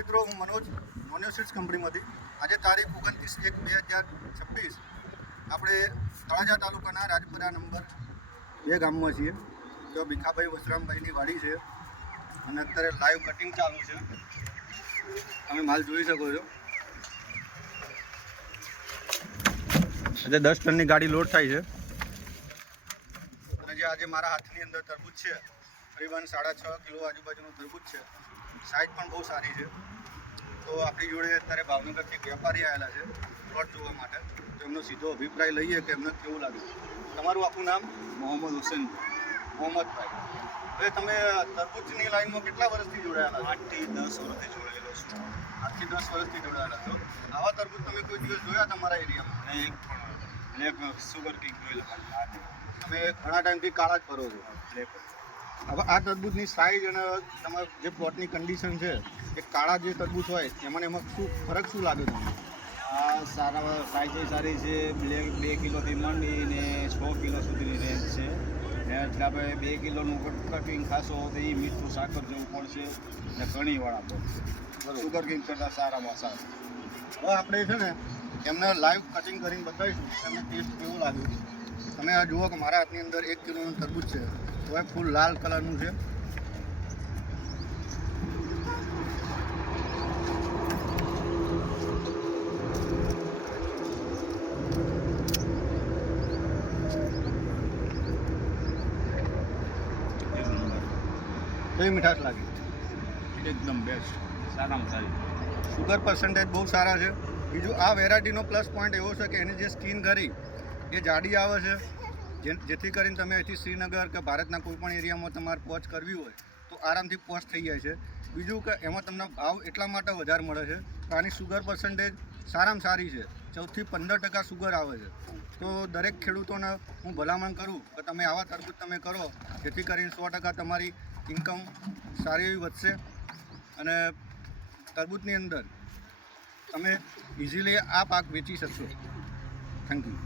મિત્રો, હું મનોજ મોન્યો સીડ્સ કંપનીમાંથી. આજે તારીખ 29/1/2026 આપણે તળાજા તાલુકાના રાજપરા નંબર 2 ગામમાં છીએ. તો ભીખાભાઈ વસરામભાઈની વાડી છે અને અત્યારે લાઈવ કટિંગ ચાલુ છે. તમે માલ જોઈ શકો છો. આજે 10 ટનની ગાડી લોડ થાય છે અને જે આજે મારા હાથની અંદર તરબૂચ છે તકરીબન 6.5 કિલો આજુબાજુનું તરબૂચ છે. સાઇઝ પણ બહુ સારી છે. તો આપણી જોડે અત્યારે ભાવનગરથી વેપારી આવેલા છે પ્લોટ જોવા માટે. તો એમનો સીધો અભિપ્રાય લઈએ કે એમને કેવું લાગ્યું. તમારું આખું નામ? મોહમ્મદ હુસેન. મોહમ્મદભાઈ. હવે તમે તરબૂચની લાઈનમાં કેટલા વર્ષથી જોડાયેલા? 8 થી 10 વર્ષથી જોડાયેલો છું. 8 થી 10 વર્ષથી જોડાયેલા છો. આવા તરબૂચ તમે કોઈ દિવસ જોયા તમારા એરિયામાં? અને એક સુગર કિંગ જોયેલા. તમે ઘણા ટાઈમથી કાળા જ ફરો છો. હવે આ તરબૂચની સાઇઝ અને તમારા જે પ્લોટની કન્ડિશન છે એ કાળા જે તરબૂચ હોય એમાં શું ફરક શું લાગે તમને? આ સારા સાઈઝ સારી છે. 2 કિલોથી માંડીને 6 કિલો સુધીની રેન્જ છે. એટલે આપણે 2 કિલોનું કટિંગ ખાશો તો એ મીઠું સાકર જેવું પડશે ને ઘણીવાળા પડશે. સુગર કિંગ કરતાં સારામાં સારું. હવે આપણે છે ને એમને લાઈવ કટિંગ કરીને બતાવીશું એમને ટેસ્ટ કેવું લાગ્યું. તમે આ જુઓ કે મારા હાથની અંદર 1 કિલોનું તરબૂચ છે. તો એ ફૂલ લાલ કલરનું છે. કેવી મીઠાશ લાગી? એકદમ બેસ્ટ, સારામાં સારી. સુગર પર્સન્ટેજ બહુ સારા છે. બીજું આ વેરાયટીનો પ્લસ પોઈન્ટ એવો છે કે એની જે સ્કીન ખરી એ જાડી આવે છે, જેથી કરીને તમે અહીંથી શ્રીનગર કે ભારતના કોઈપણ એરિયામાં તમારે પહોંચ કરવી હોય તો આરામથી પહોંચ થઈ જાય છે. બીજું કે એમાં તમને ભાવ એટલા માટે વધારે મળે છે કે આની સુગર પર્સન્ટેજ સારામાં સારી છે. 14 થી 15% સુગર આવે છે. તો દરેક ખેડૂતોને હું ભલામણ કરું કે તમે આવા તરબૂચ તમે કરો, જેથી કરીને 100% તમારી ઇન્કમ સારી એવી વધશે અને તરબૂચની અંદર તમે ઇઝીલી આ પાક વેચી શકશો. Thank you.